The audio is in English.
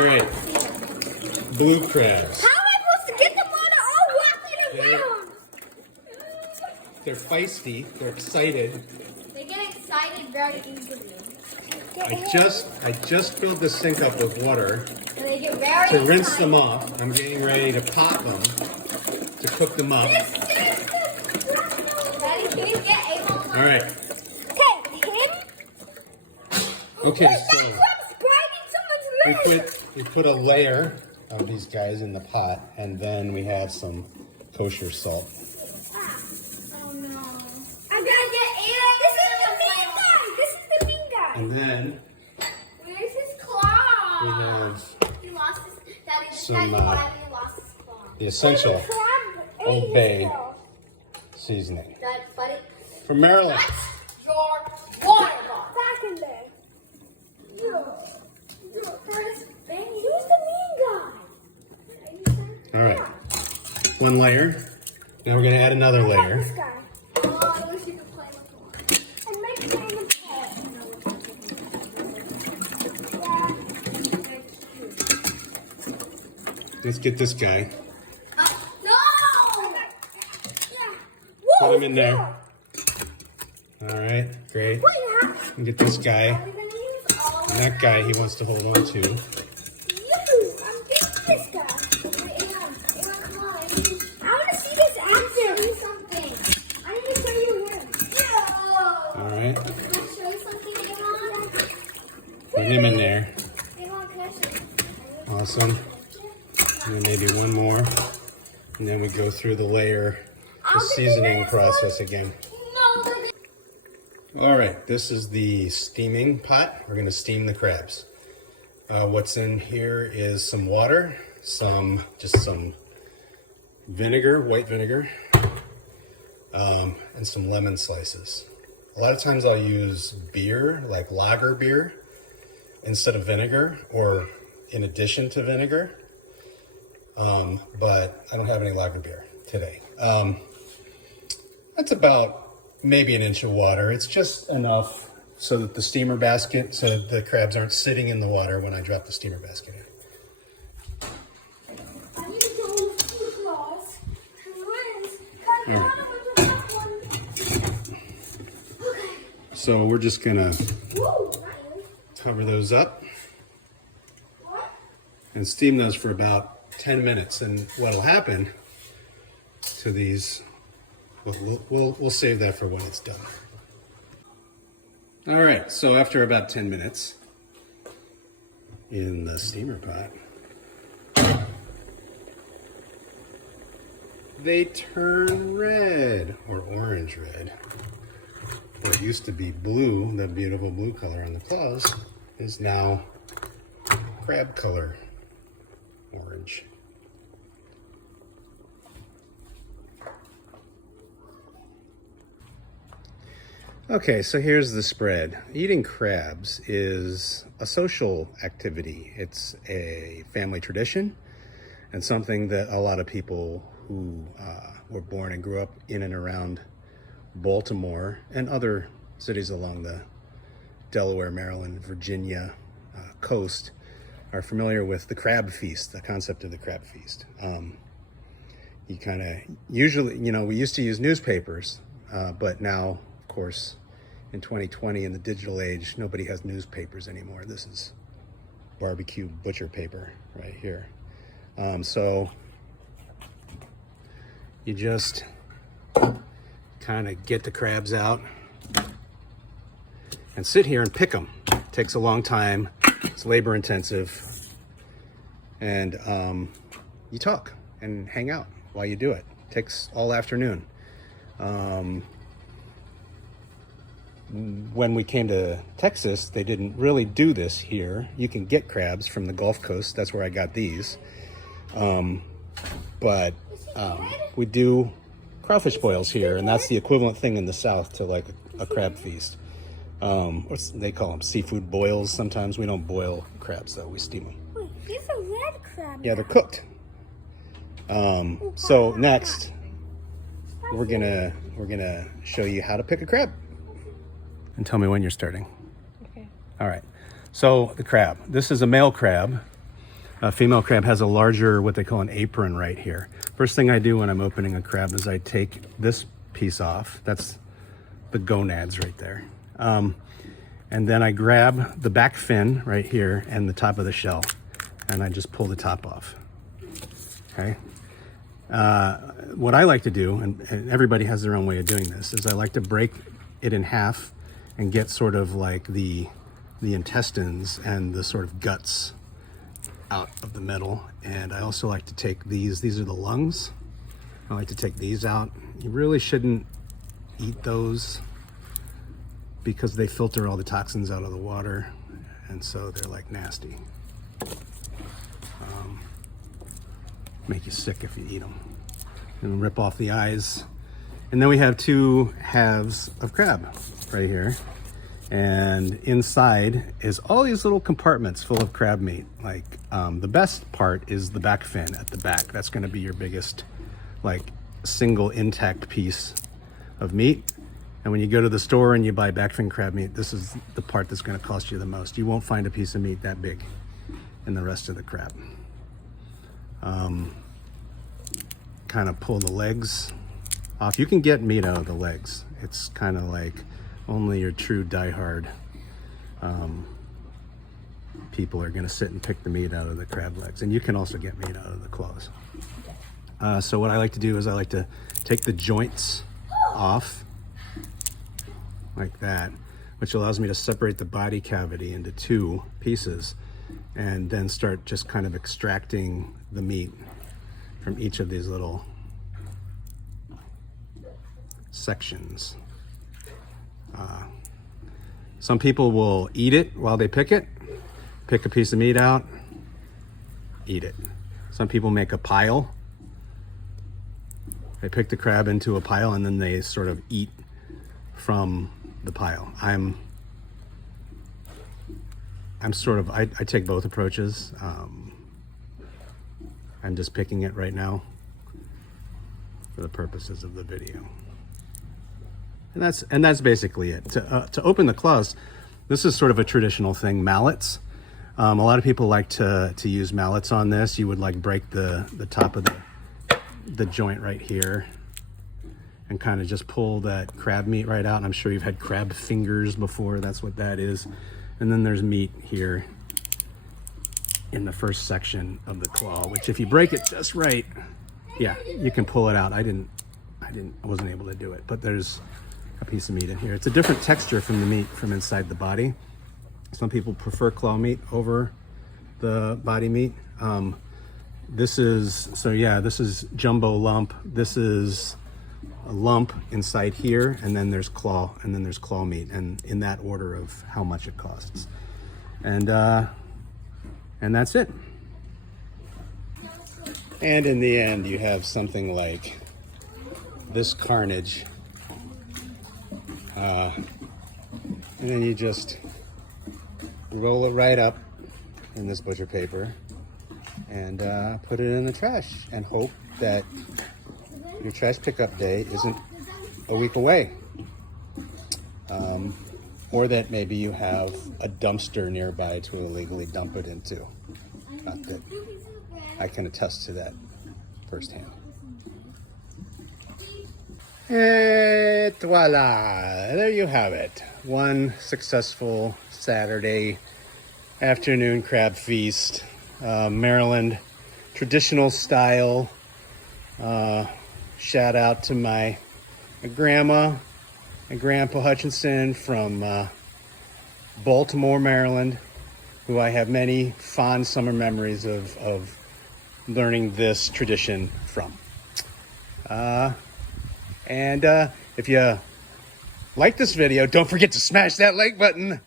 All right, blue crabs. How am I supposed to get them on? They're all walking around. They're feisty. They're excited. They get excited very easily. I just filled the sink up with water And they get very to rinse excited. them off. I'm getting ready to pop them to cook them up. Daddy, please get a more. All right. Okay, him. Okay, What's so that crab's biting someone's leg? we put a layer of these guys in the pot, and then we have some kosher salt. Oh no. I'm gonna get eaten. This is the mean guy. This is the mean guy. And then Where's his claw? we have He lost his. Daddy, some, Daddy, why he lost his claw? the essential Crab Old ate Bay himself. seasoning Dad, buddy. from Maryland. That's your water bottle. Back in there. Who's the mean guy? All right, one layer. Now we're gonna add another layer. This guy. Oh, I wish you could play with one. And make him a pet. Let's get this guy. No! Put him in there. All right, great. And get this guy. And that guy he wants to hold on to. All right, put him in there. Awesome. And then maybe one more. And then we go through the seasoning process again. All right, this is the steaming pot. We're gonna steam the crabs. What's in here is some water, just some vinegar, white vinegar, and some lemon slices. A lot of times I'll use beer, like lager beer, instead of vinegar or in addition to vinegar. But I don't have any lager beer today. That's about maybe an inch of water. It's just enough so that the steamer basket, so that the crabs aren't sitting in the water when I drop the steamer basket in. So we're just gonna cover those up and steam those for about 10 minutes. And what'll happen to these, we'll save that for when it's done. All right, so after about 10 minutes in the steamer pot, they turn red or orange red. What used to be blue, the beautiful blue color on the claws, is now crab color orange. Okay, so here's the spread. Eating crabs is a social activity. It's a family tradition and something that a lot of people who were born and grew up in and around Baltimore and other cities along the Delaware, Maryland, Virginia coast are familiar with the crab feast, the concept of the crab feast. You kind of usually, we used to use newspapers, but now, of course, in 2020 in the digital age, nobody has newspapers anymore. This is barbecue butcher paper right here. So you just kind of get the crabs out and sit here and pick them. It takes a long time. It's labor intensive. And you talk and hang out while you do it. It takes all afternoon. When we came to Texas, they didn't really do this here. You can get crabs from the Gulf Coast. That's where I got these. But we do crawfish boils here, and that's the equivalent thing in the South to like a crab feast. They call them seafood boils sometimes. We don't boil crabs though, we steam them. Wait, these are red crabs. Yeah, they're cooked. So next, we're gonna show you how to pick a crab. And tell me when you're starting. Okay. All right. So the crab. This is a male crab. A female crab has a larger, what they call an apron right here. First thing I do when I'm opening a crab is I take this piece off. That's the gonads right there. And then I grab the back fin right here and the top of the shell, and I just pull the top off. Okay. What I like to do, and everybody has their own way of doing this, is I like to break it in half and get sort of like the intestines and the sort of guts out of the middle. And I also like to take these are the lungs. I like to take these out. You really shouldn't eat those because they filter all the toxins out of the water, and so they're like nasty. Make you sick if you eat them. And rip off the eyes. And then we have two halves of crab right here. And inside is all these little compartments full of crab meat. Like the best part is the back fin at the back. That's going to be your biggest, like, single intact piece of meat. And when you go to the store and you buy back fin crab meat, this is the part that's going to cost you the most. You won't find a piece of meat that big in the rest of the crab. Kind of pull the legs off. You can get meat out of the legs. It's kind of like only your true diehard people are going to sit and pick the meat out of the crab legs. And you can also get meat out of the claws. So what I like to do is I like to take the joints off like that, which allows me to separate the body cavity into two pieces and then start just kind of extracting the meat from each of these little sections. Some people will eat it while they pick it, pick a piece of meat out, eat it. Some people make a pile. They pick the crab into a pile and then they sort of eat from the pile. I take both approaches. I'm just picking it right now for the purposes of the video. And that's basically it. To open the claws, this is sort of a traditional thing, mallets. A lot of people like to use mallets on this. You would like break the top of the joint right here and kind of just pull that crab meat right out. And I'm sure you've had crab fingers before. That's what that is. And then there's meat here in the first section of the claw, which if you break it just right, yeah, you can pull it out. I wasn't able to do it, but there's a piece of meat in here. It's a different texture from the meat from inside the body. Some people prefer claw meat over the body meat. This is jumbo lump. This is a lump inside here, and then there's claw, and then there's claw meat, and in that order of how much it costs. And that's it. And in the end, you have something like this carnage. And then you just roll it right up in this butcher paper and put it in the trash and hope that your trash pickup day isn't a week away. Or that maybe you have a dumpster nearby to illegally dump it into. Not that I can attest to that firsthand. Et voila, there you have it. One successful Saturday afternoon crab feast. Maryland traditional style. Shout out to my grandma and Grandpa Hutchinson from Baltimore, Maryland, who I have many fond summer memories of learning this tradition from. And if you like this video, don't forget to smash that like button.